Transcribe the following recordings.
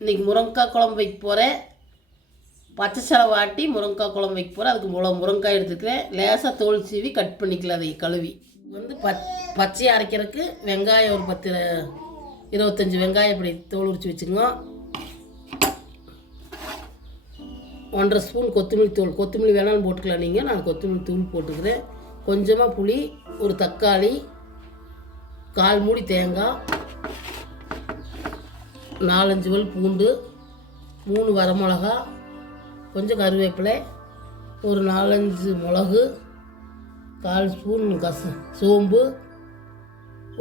இன்றைக்கி முருங்கைக்காய் குழம்பு வைக்க போகிறேன். பச்சை செலவு ஆட்டி முருங்கைக்காய் குழம்பு வைக்க போகிறேன். அதுக்கு முருங்கைக்காய் எடுத்துக்கிறேன். லேசாக தோல் சீவி கட் பண்ணிக்கலாம். அதை கழுவி பச்சையை அரைக்கிறதுக்கு வெங்காயம் ஒரு 25 வெங்காயம் இப்படி தோல் உரித்து வச்சுக்கோங்க. 1.5 ஸ்பூன் கொத்தமல்லி தூள், கொத்தமல்லி வேணாலும் போட்டுக்கலாம் நீங்கள். நான் கொத்தமல்லி தூள் போட்டுக்கிறேன். கொஞ்சமாக புளி, ஒரு தக்காளி, 1/4 மூடி தேங்காய், 4-5 பல் பூண்டு, 3 வரமிளகா, கொஞ்சம் கருவேப்பிலை, ஒரு 4-5 மிளகு, 1/4 ஸ்பூன் சோம்பு,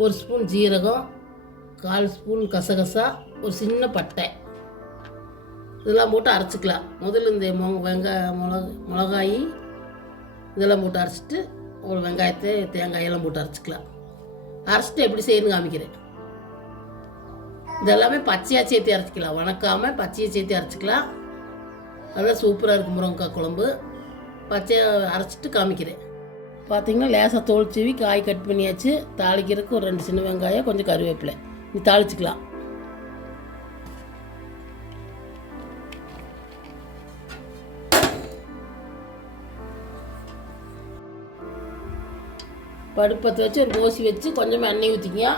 1 ஸ்பூன் ஜீரகம், 1/4 ஸ்பூன் கசகசா, ஒரு சின்ன பட்டை, இதெல்லாம் போட்டு அரைச்சிக்கலாம். முதல்ல இந்த மிளகாய் இதெல்லாம் போட்டு அரைச்சிட்டு ஒரு வெங்காயத்தை தேங்காயெல்லாம் போட்டு அரைச்சிக்கலாம். அரைச்சிட்டு எப்படி செய்யணும்னு காமிக்கிறேன். இதெல்லாமே பச்சையாக சேர்த்து அரைச்சிக்கலாம், வணக்காமல் பச்சையை சேர்த்து அரைச்சிக்கலாம். அதெல்லாம் சூப்பராக இருக்கும் முருங்கைக்காய் குழம்பு. பச்சையை அரைச்சிட்டு காமிக்கிறேன். பார்த்திங்கன்னா லேசாக தோல் சீவி காய் கட் பண்ணியாச்சு. தாளிக்கிறதுக்கு ஒரு 2 சின்ன வெங்காயம், கொஞ்சம் கருவேப்பிலை நீ தாளிச்சிக்கலாம். படுப்பத்தை வச்சு ஒரு கோசி வச்சு கொஞ்சமாக எண்ணெய் ஊற்றிக்கிங்க.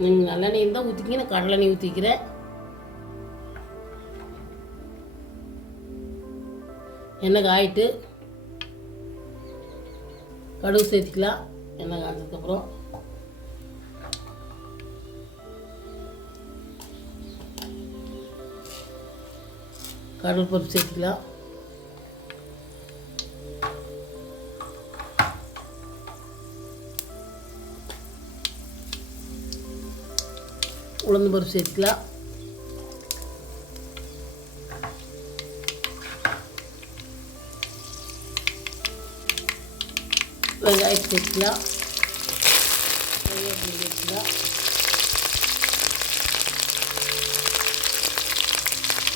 நீங்கள் நல்லெண்ணெய் தான் ஊற்றிக்கிங்க, நான் கடலெண்ணெய் ஊற்றிக்கிறேன். எண்ணெய் காயிட்டு கடுகு சேர்த்துக்கலாம். எண்ணெய் காய்ச்சதுக்கப்புறம் கடல் பருப்பு சேர்த்துக்கலாம். உளுந்து பருப்பு சேர்த்துக்கலாம். வெங்காயம் சேர்த்துக்கலாம். சேர்த்துக்கலாம்.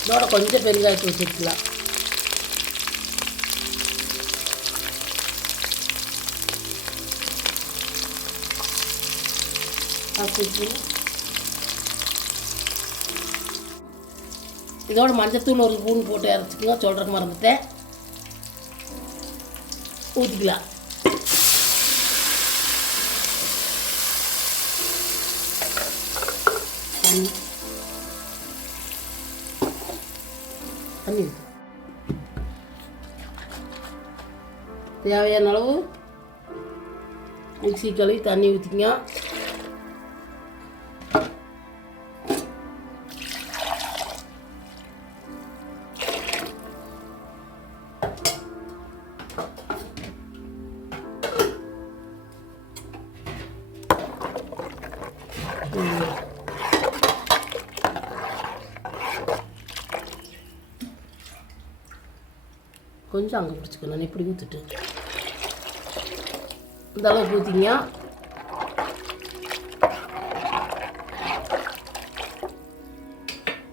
இதோட கொஞ்சம் பெருங்காயத்தூள் சேர்த்துக்கலாம். இதோட மஞ்சத்தூள் ஒரு ஸ்பூன் போட்டு அரைச்சிக்கோங்க. சொல்கிறக்கு மறந்துட்டேன். ஊற்றிக்கலாம். தண்ணி தேவையான அளவு மிக்ஸி கழுவி தண்ணி ஊற்றிங்க. கொஞ்சம் அங்கே பிடிச்சிக்கணும். நான் இப்படி ஊற்றிட்டு இந்த அளவுக்கு ஊற்றிங்க.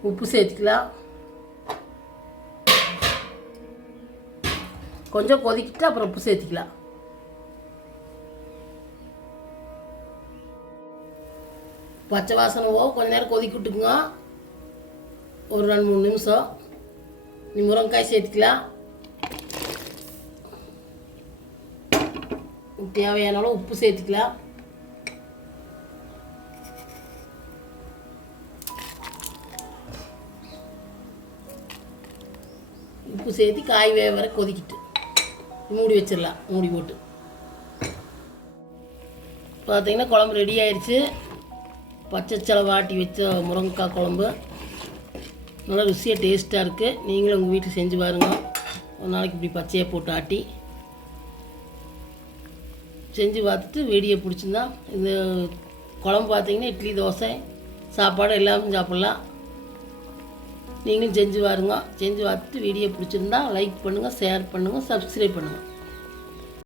உப்பு சேர்த்துக்கலாம். கொஞ்சம் கொதிக்கிட்டு அப்புறம் உப்பு சேர்த்துக்கலாம். பச்சை வாசனை கொஞ்ச நேரம் கொதிக்க விட்டுக்குங்க. ஒரு 2-3 நிமிஷம். நீ முருங்கைக்காய் சேர்த்துக்கலாம். தேவையான அளவு உப்பு சேர்த்துக்கலாம். உப்பு சேர்த்து காய் வேக வர கொதிக்கிட்டு மூடி வச்சிடலாம். மூடி போட்டு பார்த்தீங்கன்னா குழம்பு ரெடி ஆயிடுச்சு. பச்சை செலவு ஆட்டி வச்ச முருங்கைக்காய் குழம்பு நல்லா ருசியாக டேஸ்ட்டாக இருக்குது. நீங்களும் உங்கள் வீட்டில் செஞ்சு பாருங்கள். ஒரு நாளைக்கு இப்படி பச்சையாக போட்டு ஆட்டி செஞ்சு பார்த்துட்டு வீடியோ பிடிச்சிருந்தா இந்த குழம்பு பார்த்தீங்கன்னா இட்லி, தோசை, சாப்பாடு எல்லாமே சாப்பிட்லாம். நீங்களும் செஞ்சு பாருங்க. செஞ்சு பார்த்துட்டு வீடியோ பிடிச்சிருந்தா லைக் பண்ணுங்கள், ஷேர் பண்ணுங்கள், சப்ஸ்கிரைப் பண்ணுங்கள்.